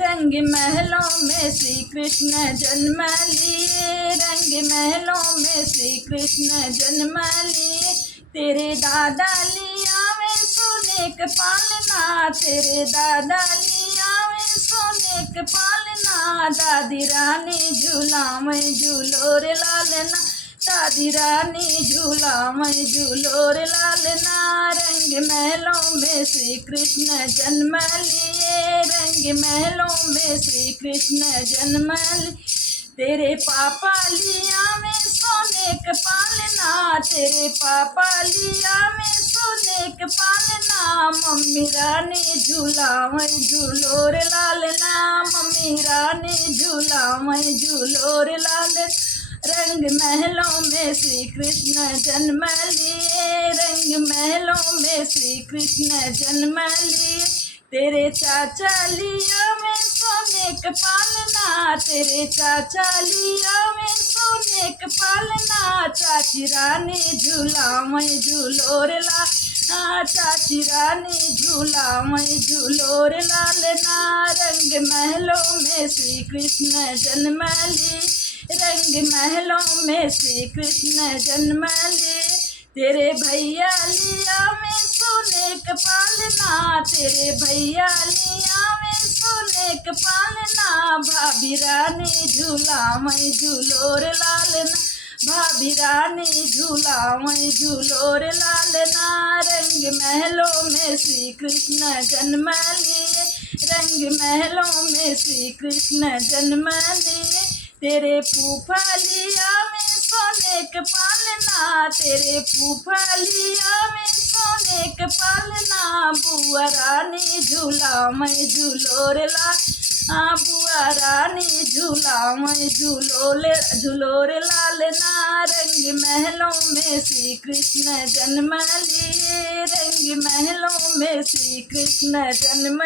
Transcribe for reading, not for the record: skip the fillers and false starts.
रंग महलों में श्री कृष्ण जन्म लिए, रंग महलों में श्री कृष्ण जन्म लिए। तेरे दादा लिया में सोने का पालना, तेरे दादा लिया में सोने का पालना। दादी रानी झूला में झूलो रे लालना, दादी रानी झूला में झूलो रे लालना। रंग महलों में श्री कृष्ण जन्म लिए, रंग महलों में श्री कृष्ण जन्म लिए। तेरे पापा लिया में सोने का पालना, तेरे पापा लिया में सोने का पालना। मम्मी रानी झूला में झूलो रे लालना, मम्मी रानी झूला में झूलो रे लालना। रंग महलों में श्री कृष्ण जन्म लिए, रंग महलों में श्री कृष्ण जन्म लिए। तेरे चाचा लिया में सोने का पालना, तेरे चाचा लिया में सोने का पालना। चाची रानी झूला में झूलो रे लालना, चाची रानी झूला में झूलो रे लालना। रंग महलों में श्री कृष्ण जन्म लिए, रंग महलों में श्री कृष्ण जन्म लिए। तेरे भैया लिया में सोने का पालना, तेरे भैया लिया में सोने का पालना। भाभी रानी झूला में झूलो रे लालना, भाभी रानी झूला में झूलो रे लालना। रंग महलों में श्री कृष्ण जन्म लिए, रंग महलों में श्री कृष्ण जन्म लिए। तेरे फूफा लिया में सोने का पालना, तेरे फूफा लिया में सोने का पालना। बुआ रानी झूला में झूलो रे लालना, बुआ रानी झूला में झूलो रे लालना। रंग महलों में श्री कृष्ण जन्म लिए, रंग महलों में श्री कृष्ण जन्म